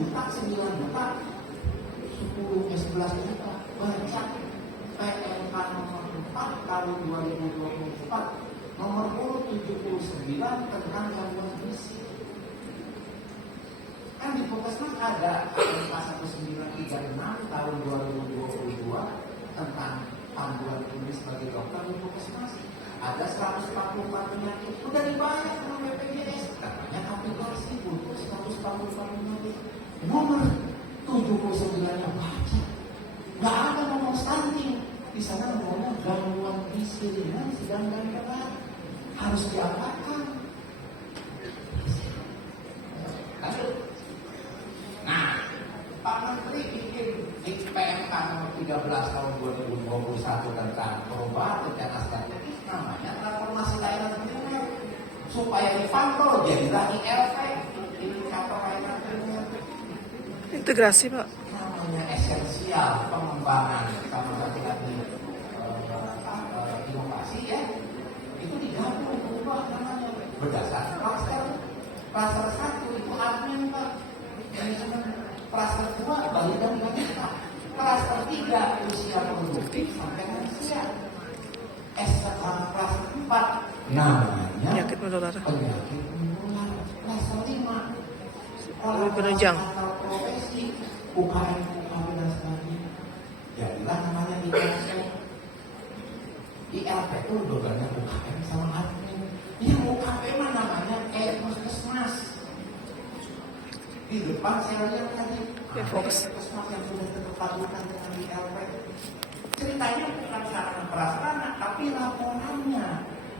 juta, 9 juta, 11 juta. Baca PMK nomor 4 tahun 2024 nomor 79 tentang gangguan gizi. Kan di Puskesmas ada PMK 1936 tahun 2022 tentang panduan klinis bagi dokter di Puskesmas. Ada 144 penyakit udah dibayar sama BPJS, katanya aplikasi untuk 144 penyakit. Nomor 79-nya baca, nggak ada ngomong stunting di sana, ngomong gangguan gizi ringan sedang dan berat harus diapakan. Lanjut. Nah, Pak Menteri bikin PMK nomor 13 tahun 2021 tentang perubahan rencana strategis, namanya transformasi layanan primer, supaya dipantau jadilah ILP, indikator layanan primer. Integrasi, Pak. Namanya esensial pengembangan sama hati-hati inovasi ya. Itu digabung berubah namanya berdasarkan klaster. Klaster 1 itu admin, Pak, manajemen. Klaster 2 balik dan wanita. Klaster 3 usia produktif sampai lansia. Klaster 4 namanya Penyakit menular. Klaster 5 Lebih penunjang. profesi, UKM dan sebagainya. Jadilah namanya ILP. ILP itu dogannya UKM sama admin. Yang UKM namanya Puskesmas. Di depan saya lihat tadi Puskesmas yang sudah terpadukan dengan ILP. Ceritanya bukan sarana prasarana, tapi laporannya.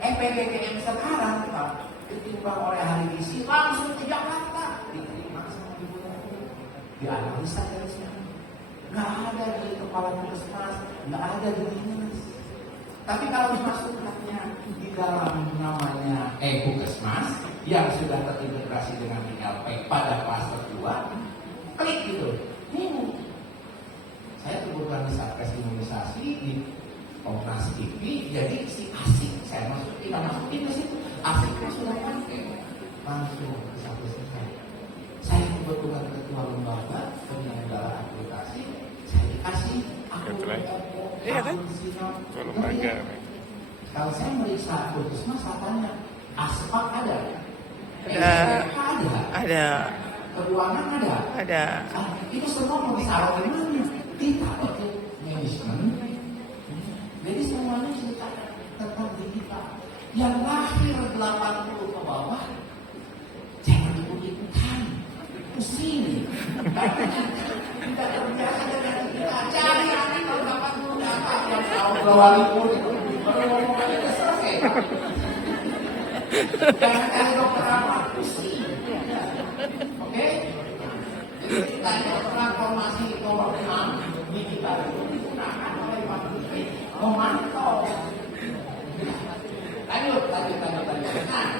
PDGM sekarang, Pak, ditimbang oleh ahli gizi langsung ke Jakarta, diterima sama Ibu dianalisa dari sana. Nggak ada di kepala Puskesmas, nggak ada di dinas. Tapi kalau dimasukkannya di dalam namanya Puskesmas yang sudah terintegrasi dengan ILP pada klaster 2, klik gitu. Saya kebetulan di Satgas Imunisasi di Komnas TV, jadi si asik saya tidak masukin ke situ. Asiknya sudah pakai langsung bisa selesai. Saya kebetulan ketua lembaga penyelenggara aplikasi, saya dikasih iya kan? lembaga. Kalau saya meriksa Puskesmas, katanya aspak ada, Ada. keuangan ada. Itu semua mau ditaruh di mana? Ditaruh ke manajemen. Jadi semuanya cerita tentang digital. Yang lahir 80 ke bawah, jangan ikut-ikutan, pusing. Tidak terbiasa dengan digital. Cari anak kalau 80 dapat yang tahun 2000 itu baru ngomongnya udah selesai. Jangan cari dokter apa, pusing. Oke? Jadi kita transformasi nomor 6 digital itu digunakan oleh Pak Menteri memantau. Lanjut. Nah,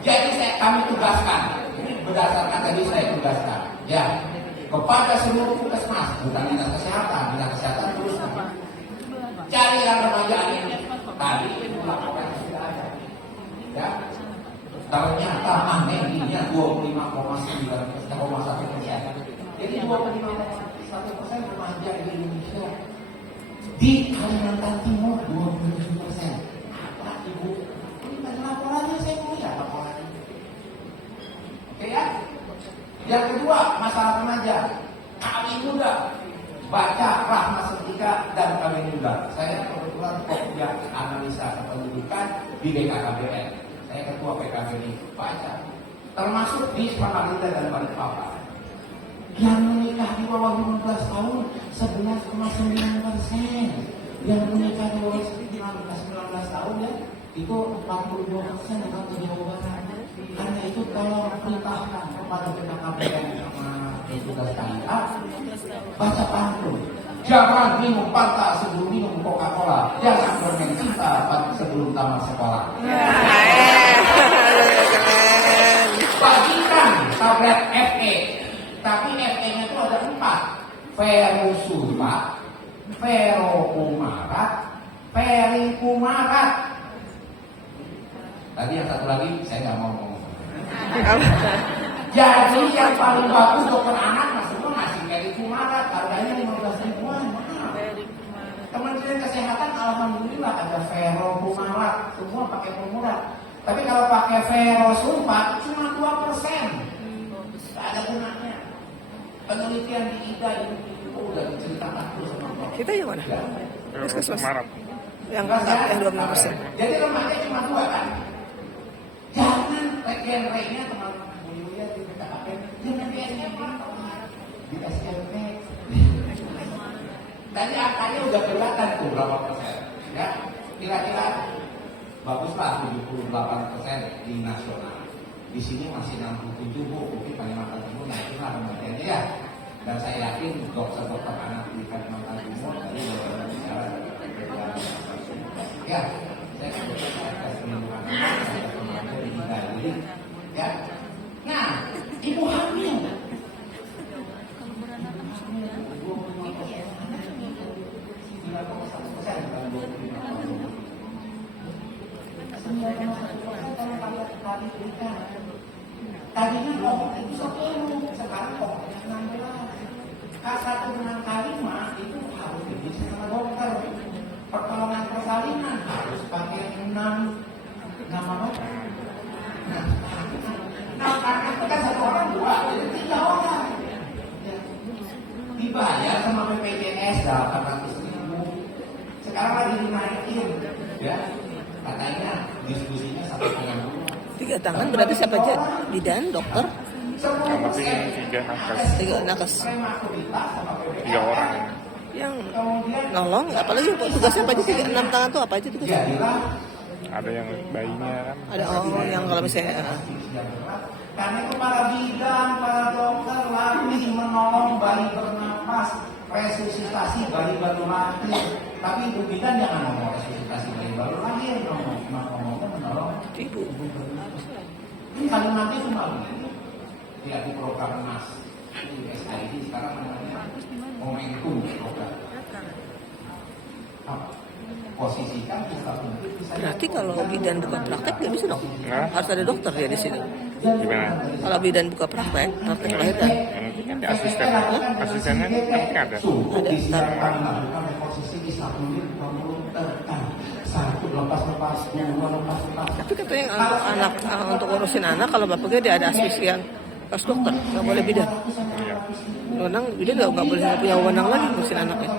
jadi kami tugaskan, ini berdasarkan tadi saya tugaskan, ya, kepada seluruh Puskesmas, bukan dinas kesehatan terus cari yang remaja ini. Tadi laporan sudah ada, ya. Ternyata Mandinya 25,1%. Jadi 25,1% remaja di Indonesia. Di Kalimantan Timur 27%. Apa Ibu? Ini laporannya saya mau lihat laporannya. Oke ya? Yang kedua, masalah remaja. Kawin muda. Baca Rahma Setika dan Kawin Muda. Saya kebetulan Pokja Analisa Kependudukan di BKKBN. Saya ketua PKB ini. Baca. Termasuk di Samarinda dan Balikpapan. Yang menikah di bawah 15 tahun 11,9%. Yang menikah di bawah 19 tahun ya, itu 42% dengan Jawa Barat. Karena itu tolong perintahkan kepada BKKBN sama tugas KIA, baca pantun. Jangan minum Fanta sebelum minum Coca-Cola. Jangan bermain cinta sebelum tamat sekolah. Bagikan tablet FE. Tapi FE-nya itu ada 4. Ferusulfa, Ferokumarat, Perikumarat. Tadi yang satu lagi saya nggak mau ngomong. Jadi yang paling bagus dokter anak kan alhamdulillah ada Vero, Pumalat, semua pakai pemurah. Tapi kalau pakai Vero Sulfat cuma 2%. Tidak ada gunanya. Penelitian di IDA itu udah diceritakan terus sama Prof. Kita yang mana? Ya. Puskesmas. Maret. Yang 26%. Jadi lemaknya cuma 2 kan? Jangan genre-nya teman-teman Bu Yulia di PKP, jangan di SMP, di SMP. Tadi angkanya udah kelihatan tuh berapa persen, ya? Kira-kira baguslah 78% di nasional. Di sini masih 67 Bu, mungkin Kalimantan Timur naikinlah kematiannya ya. Dan saya yakin dokter-dokter anak di Kalimantan Timur tadi sudah bicara ya, saya kasih perlindungan ya. Nah, ibu hamil. Tadinya kok itu 10, sekarang kok 16. K1 dengan K5 itu harus diperiksa sama dokter. Pertolongan persalinan harus pakai 6 apa? Nah, karena itu kan 1 orang 2, jadi 3 orang. Ya. Dibayar sama BPJS 800.000. Sekarang lagi dinaikin, ya. Katanya diskusinya sampai dengan 3 tangan berarti siapa aja? Bidan, dokter, Yang penting 3 nakes. 3 nakes. 3 orang. Yang nolong, apalagi tugasnya apa aja? 6 tangan tuh apa aja tugasnya? Ada yang bayinya kan. Ada yang kalau misalnya karena itu para bidan, para dokter lagi menolong bayi bernapas, resusitasi bayi baru lahir. Tapi ibu bidan jangan ngomong resusitasi bayi baru lahir, ngomongnya menolong ibu. ini Kalimantan cuma begini. Ya di program MAS, di SID sekarang namanya Momentum program. Posisikan bisa Berarti kalau bidan buka praktek nggak bisa dong? Nah. Harus ada dokter ya di sini. Gimana? Kalau bidan buka praktek kelahiran. Yang penting kan di asisten. Asistennya kan penting ada. Tapi katanya untuk anak untuk urusin anak kalau bapaknya dia ada asisten yang pas dokter nggak boleh bidan. Iya. Wewenang bidan nggak boleh nggak punya wewenang lagi ngurusin anaknya.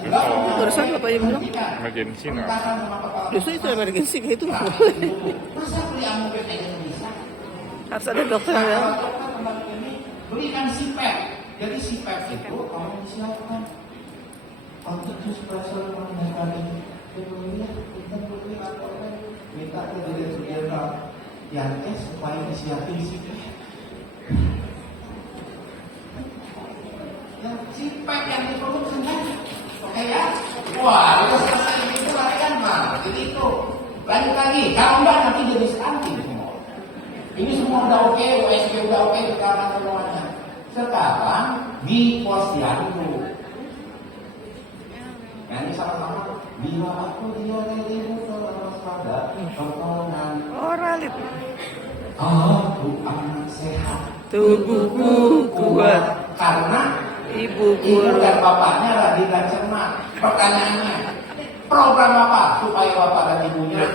Terus kalau Barusan bapaknya bilang emergency nggak? justru itu emergency kayak itu nggak boleh. Harus ada dokter yang berikan CPAP. Jadi CPAP itu kamu siapkan untuk special mengenai kemudian kita beri atau minta ke saudara yang supaya disiapin CPAP. Yang CPAP yang diperlukan kan, oke ya? Wah, itu selesai itu latihan mah. Jadi itu lanjut lagi. Kalau enggak nanti jadi stunting semua. Ini semua udah oke, USG udah oke, sekarang semuanya. Sekarang di posyandu. Nah ini sama-sama. Bila aku dia dirimu terus pada pertolongan. Ralit. Aku anak sehat. Tubuhku kuat. Karena Ibu ibu dan bapaknya rajin dan cermat. Pertanyaannya, program apa supaya bapak dan ibunya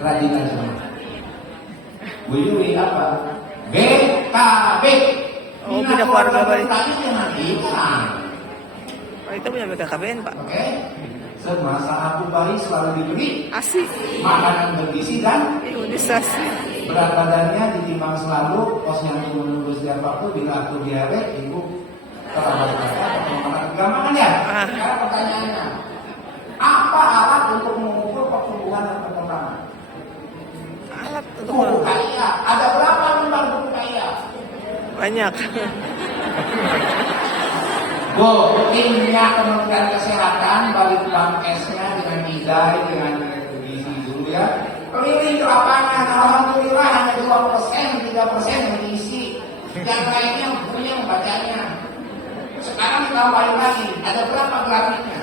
rajin dan cermat? Bu Yuri apa? BKB. Oh, beda keluarga baik. Tadi dengan ikan. Pak itu punya BKKBN Pak. Oke. Semasa aku bayi selalu diberi Asik. makanan bergizi dan Imunisasi. berat badannya ditimbang selalu. Posyandu menunggu setiap waktu bila aku diabetes, ibu terawat gampangan ya. Sekarang pertanyaannya, apa alat untuk mengukur pertumbuhan dan perkembangan? Alat untuk Buku KIA. Ada berapa lembar buku KIA? banyak. Bu, timnya Kementerian Kesehatan balik Bankesnya dengan IDAI dengan gizi dulu ya. Keliling ke lapangan, alhamdulillah hanya 2%, 3% yang diisi. Yang lainnya punya membacanya. Sekarang ditambahin lagi, ada berapa grafiknya?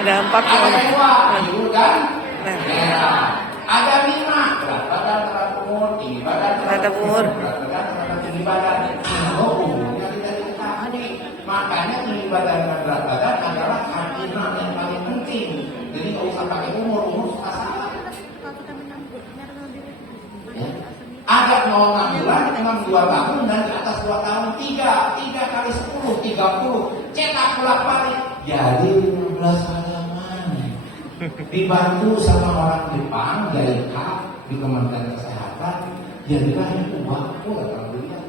Ada 4 Ada dua, biru dan Nah. merah. Ada 5, berat badan, berat umur, tinggi badan, Berat umur. berat badan, sama tinggi badan. Kalau umurnya tidak diketahui, makanya tinggi badan dan berat badan adalah hal yang paling penting. minimum 2 tahun dan di atas 2 tahun 3 kali 10, 30. Cetak bolak-balik. Jadi 15 halaman. Dibantu sama orang Jepang, JIK di Kementerian Kesehatan. Jadilah itu baku atau beliau.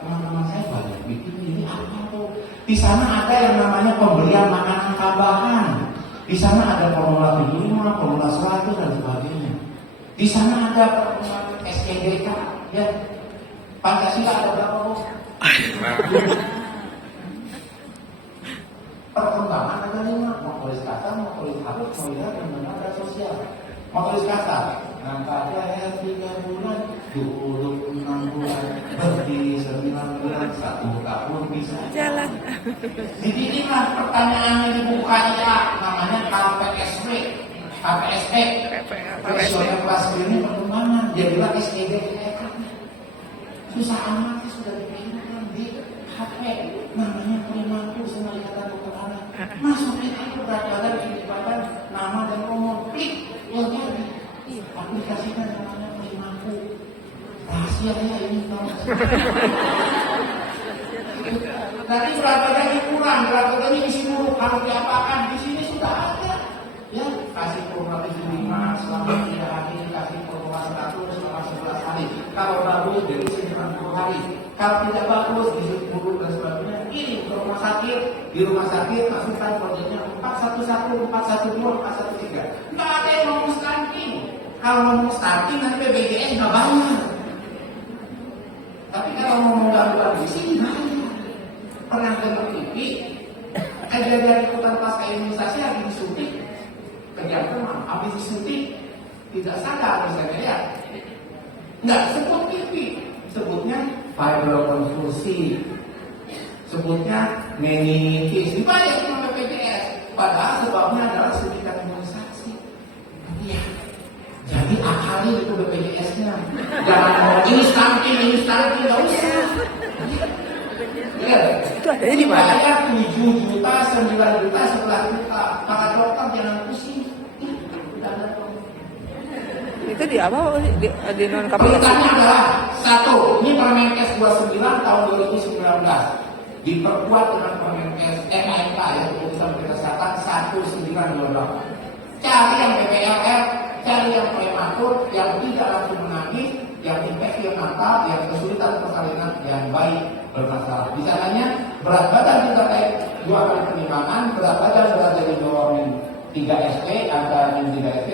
Teman-teman saya banyak bikin ini apa tuh? Di sana ada yang namanya pemberian makanan tambahan. Di sana ada formula 75, formula 100 dan sebagainya. Di sana ada SPDK, ya. Pancasila ada berapa kok? Perkembangan ada 5, mau tulis kata, mau tulis halus, mau lihat yang benar dan sosial. Mau tulis kata, nangka ya 3 bulan, 26 bulan, berdiri 9 bulan, 1 tahun bisa Jalan. Dipilihlah pertanyaannya dibuka ya, namanya KPSW, KPSE, Profesional Kelas Klinik Perkembangan. Jadilah SED susah amat sih sudah dikirimkan di HP, namanya perilaku sama ikatan dokter anak. Masukin aja berat badan, tinggi badan, nama dan nomor, klik, yang jadi aplikasikan namanya perilaku. Rahasianya ini tahu. Tadi berat badannya kurang, berat badannya isi mulu, harus diapakan? Di sini sudah ada. Ya, kasih formula 75 selama 3 hari, kasih formula 100 selama 11 hari. Kalau bagus, jadi 90 hari. Kalau tidak bagus, disuruh dan sebagainya. Ini ke rumah sakit, di rumah sakit masukkan kodenya 411, 412, 413. Nggak ada yang mau stunting. Kalau mau stunting nanti BPJS nggak bayar. Tapi kalau mau gangguan di sini bayar. Pernah dengar TV, kejadian ikutan pasca imunisasi lagi disuntik, kejadian teman, habis disuntik tidak sadar misalnya ya, nggak sebut TV, sebutnya fibrokonvulsi, sebutnya meningitis, dibayar sama BPJS, padahal sebabnya adalah suntikan imunisasi. Iya, jadi akali itu BPJS-nya, jangan mau ini stunting, nggak usah. Ya, Itu adanya di mana? Bayar 7 juta, 9 juta, 11 juta. Para dokter jangan pusing. Itu di apa? Di non KPI. Pertanyaannya adalah 1. Ini Permenkes 29 tahun 2019 diperkuat dengan Permenkes MIK ya, Keputusan Menteri Kesehatan 1928. Cari yang PPLR, cari yang prematur, yang tidak langsung menangis, yang infeksi natal, yang kesulitan persalinan, yang baik bermasalah. Di sananya berat badan kita kayak 2 kali penimbangan, berat badan berada di bawah min 3 SP, antara min 3 SP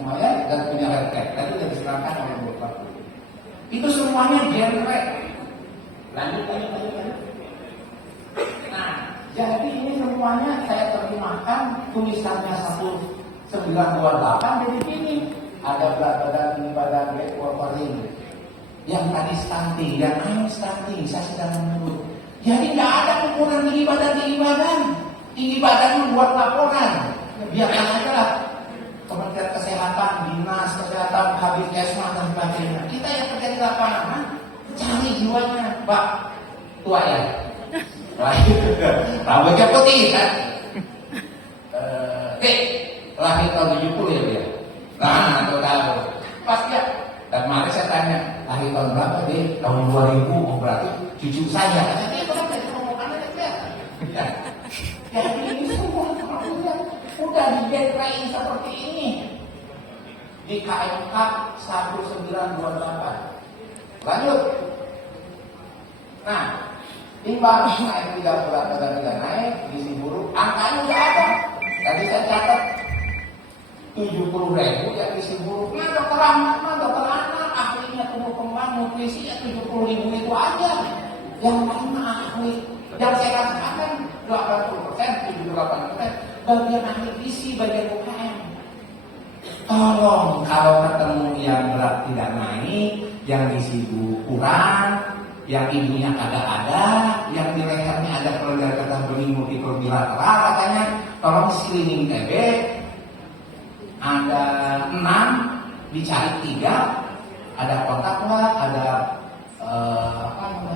semuanya, dan punya retret. Tadi sudah diserahkan oleh dokter. Itu semuanya genre. Lanjut. Nah, jadi ini semuanya saya terjemahkan tulisannya 1928 jadi gini. Ada berat badan, tinggi badan, weight watering. Yang tadi stunting, yang lain stunting, saya sedang menurut. Jadi nggak ada ukuran tinggi badan. Tinggi badan membuat laporan. Biarkan aja lah. Kementerian Kesehatan, Dinas Kesehatan, Habib Esma dan sebagainya. Kita yang kerja di lapangan, cari jiwanya, Pak. Tua ya. Rambutnya putih kan. Lahir tahun 70 ya dia. Nah, tahu. Pas dia. Dan kemarin saya tanya, lahir tahun berapa deh? Tahun 2000, oh berarti cucu saya. Jadi itu kan dari omongannya ya. Jadi ini semua udah digenrein seperti ini. Di KMK 1928. Lanjut. Nah, timbangan naik tidak berat badan tidak naik, gizi buruk, angkanya udah ada. Tadi saya catat 70.000 yang gizi buruk. Nah, dokter anak, ahlinya tumbuh kembang, nutrisi ya 70.000 itu aja. Yang lain ahli. Yang saya katakan 80%, 78%, bagian ahli gizi, bagian UKM. Tolong kalau ketemu yang berat tidak naik, yang gizi kurang, yang ibunya kagak ada, yang di lehernya ada kelenjar getah bening multiple bilateral katanya, tolong screening TB. Ada 6, dicari 3, ada kontak nggak, ada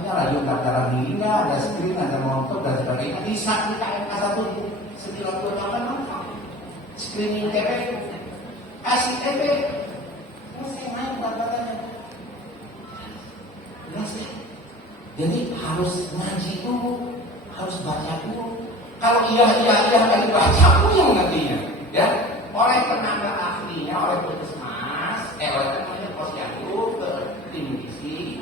radio darah diri nggak, ada screen, ada montok dan sebagainya. Bisa di KMK 1928 screening TB, kasih TB, saya naik berat badannya. Jadi harus ngaji dulu, harus baca dulu. Kalau iya nggak dibaca pun yang nantinya, ya. Oleh tenaga ahlinya, oleh puskesmas, oleh posyandu ke tim gizi,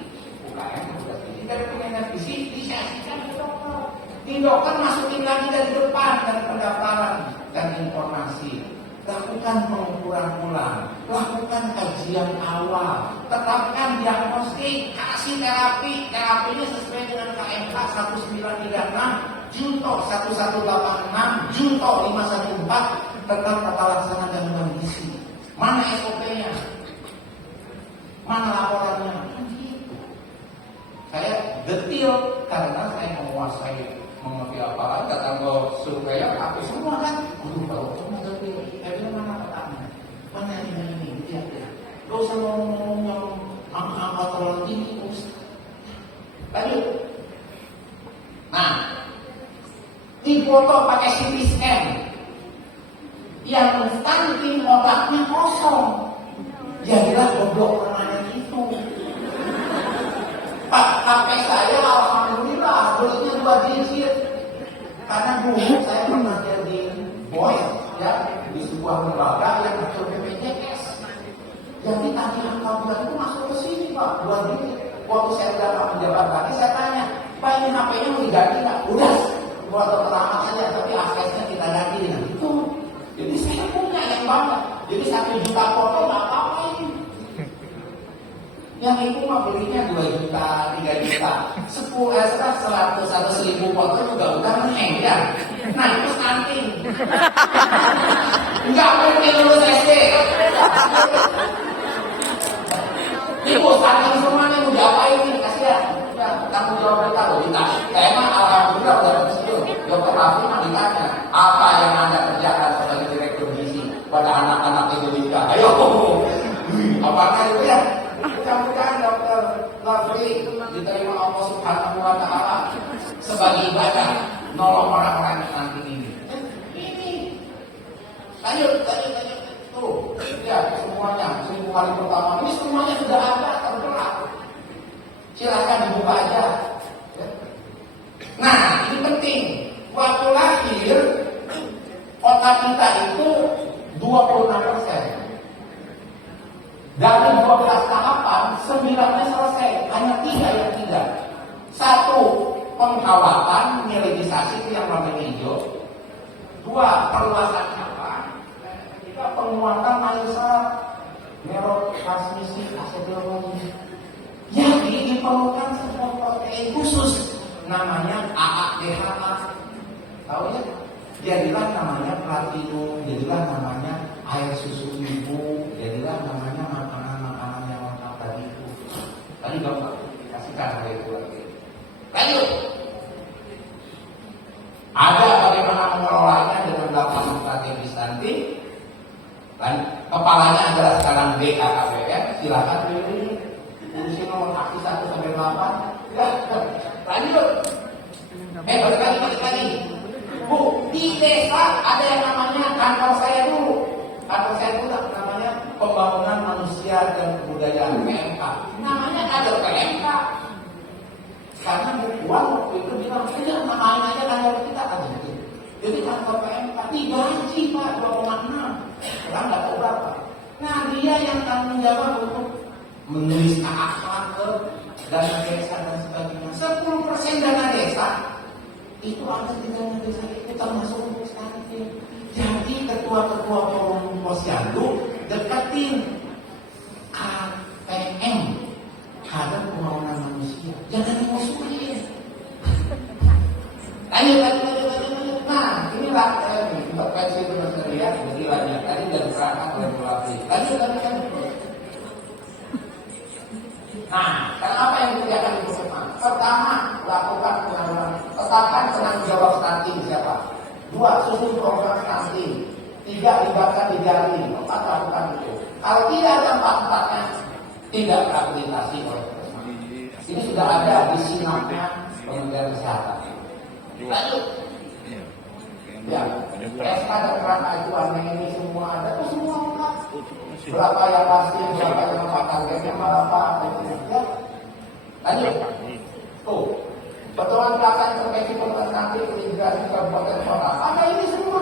UKM sudah tinggi dari peminat gizi disiasikan ke dokter. Tim dokter masukin lagi dari depan dari pendaftaran dan informasi. Lakukan pengukuran ulang, lakukan kajian awal, tetapkan diagnostik, kasih terapinya sesuai dengan KMK 1936, Junto 1186, Junto 514 tentang tata laksana gangguan gizi. Mana SOP-nya? Mana laporannya? Kan gitu. Saya detil karena saya menguasai mengerti apa kata bos survei aku semua kan tahu semua detil. Mana petanya? Mana ini lihat ya. Gak usah ngomong yang angka terlalu tinggi. Lanjut. Nah, dipoto pakai CT scan. Yang stunting otaknya kosong. Jadilah goblok permanen itu. Pak, HP saya alhamdulillah belinya 2 digit. Karena dulu saya pernah jadi boy ya di sebuah lembaga yang kecil BPJS. Jadi tadi angka bulan itu masuk ke sini Pak, 2 digit. Waktu saya dapat menjabat lagi saya tanya, Pak ini HP-nya mau diganti nggak? Udah, buat terlambat saja, tapi aksesnya kita ganti. Nah itu. Jadi saya punya yang banyak. Jadi 1 juta foto nggak apa-apa ini. Yang itu mah belinya 2 juta, 3 juta, 100.000 foto juga udah meneng ya. Nah itu stunting. Enggak mungkin lulus SD. Ibu stunting semuanya mau diapain nih? Kasihan. Ya, tanggung jawab kita loh. Saya mah alhamdulillah udah bersetuju. Dokter Rafi mah ditanya, apa yang Anda kerjakan sebagai direktur gizi pada anak-anak Indonesia? Ayo, apakah itu ya? Mudah-mudahan Dokter Rafi diterima Allah Subhanahu Wa Taala sebagai ibadah nolong orang-orang yang nanti ini. Ini, lanjut. Tuh, ya semuanya 1000 kali pertama ini semuanya sudah ada tergerak. Silakan dibuka aja. Nah, ini penting. Waktu lahir otak kita itu 26%. Dari 12 tahapan, 9-nya selesai. Hanya 3 yang tidak. 1, penghawatan, mielitisasi itu yang warna hijau. 2, perluasan apa? 3, penguatan air saraf, neurotransmisi, asetilkolin. Jadi diperlukan sebuah protein khusus, namanya AADH. Tahu ya? Jadilah namanya platinum, jadilah namanya air susu ibu, jadilah namanya makanan-makanan yang lengkap tadi itu. Tadi Bapak kasihkan oleh itu lagi. Lanjut. Ada bagaimana mengelolanya dengan 8 strategi stunting. Dan kepalanya adalah sekarang BKKBN. Silakan pilih. Fungsi nomor aksi 1 sampai 8. Ya, lanjut. Balik lagi. Bu, di desa ada yang namanya kantor saya dulu. Kantor saya dulu namanya Pembangunan Manusia dan Kebudayaan PMK. Namanya kader PMK. Karena Bu Puan waktu itu bilang, tidak namain aja kantor kita kan gitu. Jadi kantor PMK digaji Pak 2,6. Sekarang nggak tahu berapa. Nah dia yang tanggung jawab untuk menulis akhlak dana desa dan sebagainya. 10% dana desa itu ada di dana desa itu termasuk untuk stunting. Jadi ketua-ketua forum posyandu deketin KPM, Kader Pembangunan Manusia. Jangan dimusuhin. Lanjut. Nah, inilah intervensi kementerian jadi lanjut tadi dan berangkat oleh pelatih. Lanjut. Nah, sekarang apa yang dikerjakan di Puskesmas? Pertama, lakukan pengawasan. Tetapkan penanggung jawab stunting siapa? 2, susun program stunting. 3, libatkan di jaring. 4, lakukan itu. Kalau tidak ada 4-4-nya, tidak terhabilitasi oleh Puskesmas. Ini sudah ada di sinapnya Kementerian Kesehatan. Lanjut. Ya, SK dan kerangka acuan ini semua ada. Itu semua lengkap. Berapa yang pasti, berapa yang apa targetnya, berapa. Ya. Lanjut. Tuh, Pertemuan Pelaksanaan Intervensi Pemerintah Nanti Integrasi Kabupaten Kota. Ada ini semua.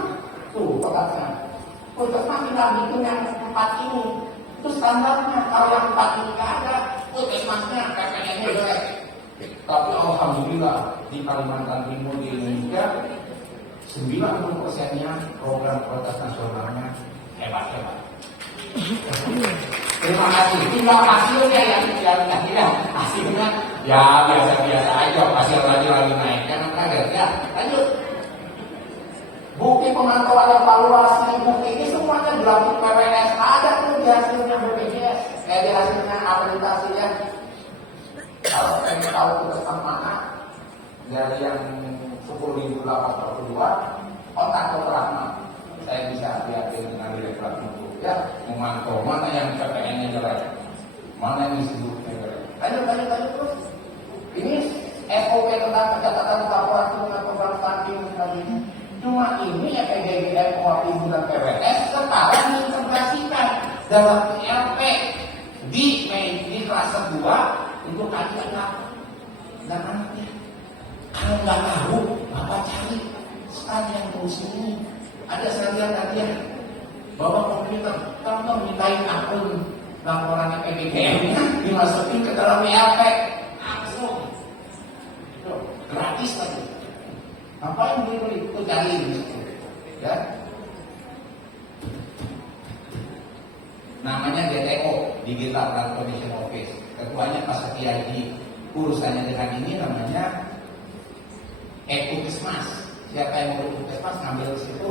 Tuh, kotaknya. Puskesmas tinggal bikin yang 4 ini. Itu standarnya. Kalau yang 4 ini nggak ada, puskesmasnya PPN-nya jelek. Tapi alhamdulillah di Kalimantan Timur di Indonesia 90%-nya program prioritas nasionalnya hebat-hebat. Terima kasih. Tinggal hasilnya yang tidak. Hasilnya ya biasa-biasa aja. Hasil lagi naik. Jangan kaget ya. Lanjut. Bukti pemantauan evaluasi bukti ini semuanya dilakukan PPNS. Ada tuh di hasilnya BPJS. Di hasilnya akreditasinya. Kalau pengen tahu puskesmas mana dari yang 10.842 kontak Dr. Rahmat. Saya bisa lihat dengan direktur itu ya, memantau mana yang PPN-nya jelek, mana yang disebutnya jelek. Lanjut terus. Ini SOP tentang pencatatan laporan keuangan program stunting sebagainya. Cuma ini ya PGGM Ibu dan PWS sekarang diintegrasikan dalam ILP di kelas 2 untuk adik-adik dan anaknya. Kalau nggak tahu, Bapak cari sekarang yang ngurus ini. Ada saya lihat tadi ya, bawa komputer, kamu mintain akun laporannya PGGM-nya dimasukin ke dalam ILP langsung, gratis tadi. Apa yang beli itu cari gitu, ya. Namanya DTO, Digital Transformation Office. Ketuanya Pak Setiaji. Urusannya dengan ini namanya Puskesmas. Siapa yang mau Puskesmas ngambil di situ,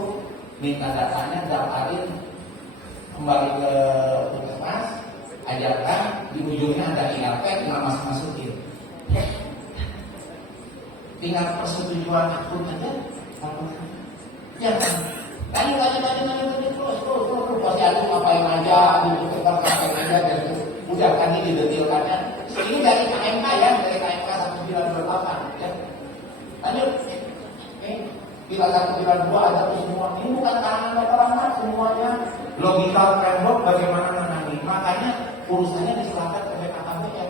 minta datanya, daftarin kembali ke Puskesmas, ajarkan, di ujungnya ada ILP, tinggal masukin. Tinggal persetujuan akun aja. Ya, tadi terus pasti ada ngapain aja, ngapain aja, dan itu udah kan ini detailkannya. Ini dari KMK ya, dari KMK 1928 ya. Lanjut. Bila 192 ada tuh semua. Ini bukan karangan Dr. Rahmat, semuanya logical framework bagaimana menangani. Makanya urusannya diserahkan ke BKKBN.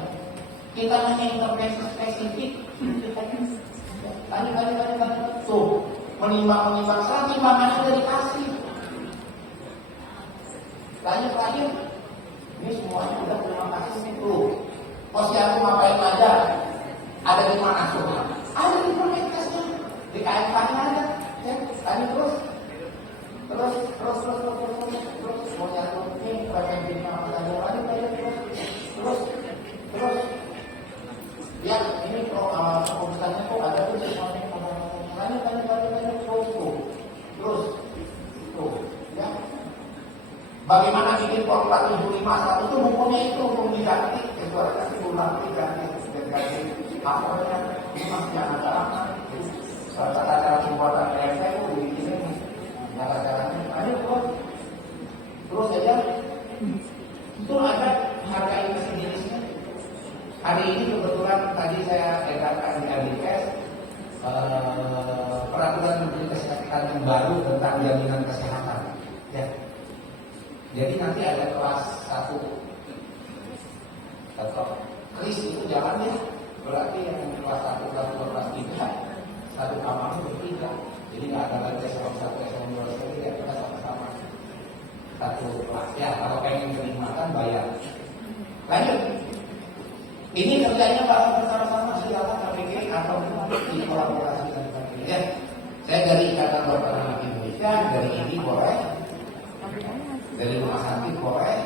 Kita hanya intervensi spesifik. Lanjut. Tuh, menimbang. Sekarang timbangannya udah dikasih. Lanjut. Ini semuanya udah terima kasih nih tuh. Posyandu ngapain aja? Ada di mana semua? Ada di Permenkesnya, di KMK-nya ada. Ya, tadi terus. Posyandu ini preventifnya terus. Ya, ini keputusannya kok ada tuh semuanya. Terus. Ya. Bagaimana bikin Formula 751 itu bukunya itu belum diganti, kecuali kasih ulang diganti asalnya masih acara acara pembuatan PMK itu di sini acaranya. Terus saja itu ada harga investasi jenisnya. Hari ini kebetulan tadi saya edarkan di Adikes peraturan Menteri Kesehatan yang baru tentang jaminan kesehatan. Ya. Jadi nanti ada kelas 1 atau kris itu jalan ya. Berarti yang kelas 1, kelas 2, kelas 3 satu kamarnya bertiga. Jadi nggak ada lagi eselon 1, eselon 2, eselon 3, kita sama-sama satu kelas. Ya, kalau pengen kenikmatan bayar. Lanjut. Ini kerjanya bareng bersama-sama silakan KPG atau di kolaborasi dan sebagainya. Ya. Saya dari Ikatan Dokter Anak Indonesia, dari ini boleh. Dari rumah sakit boleh.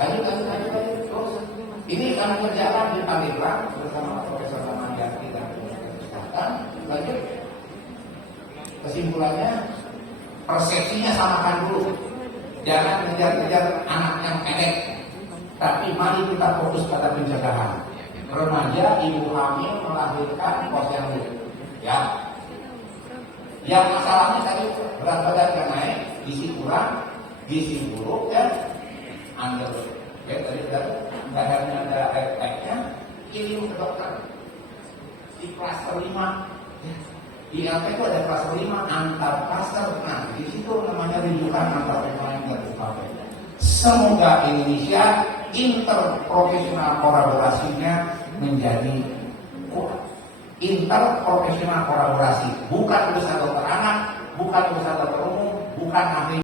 Lanjut. Terus ini kami kerjakan di Pandeglang bersama Profesor Ramadjati dan Kesehatan. Lanjut. Kesimpulannya, persepsinya samakan dulu. Jangan kejar-kejar anak yang pendek. Tapi mari kita fokus pada pencegahan. Remaja, ibu hamil, melahirkan, posyandu. Ya. Yang masalahnya tadi berat badan yang naik, gizi kurang, gizi buruk dan under. Ya, tadi badannya ada efeknya, kirim ke dokter. Di klaster 5, di LP itu ada klaster 5 antar klaster. Nah, di situ namanya rujukan antar pemain dan UKP. Semoga Indonesia interprofesional kolaborasinya menjadi kuat. interprofesional kolaborasi, bukan urusan dokter anak, bukan urusan dokter umum, bukan ahli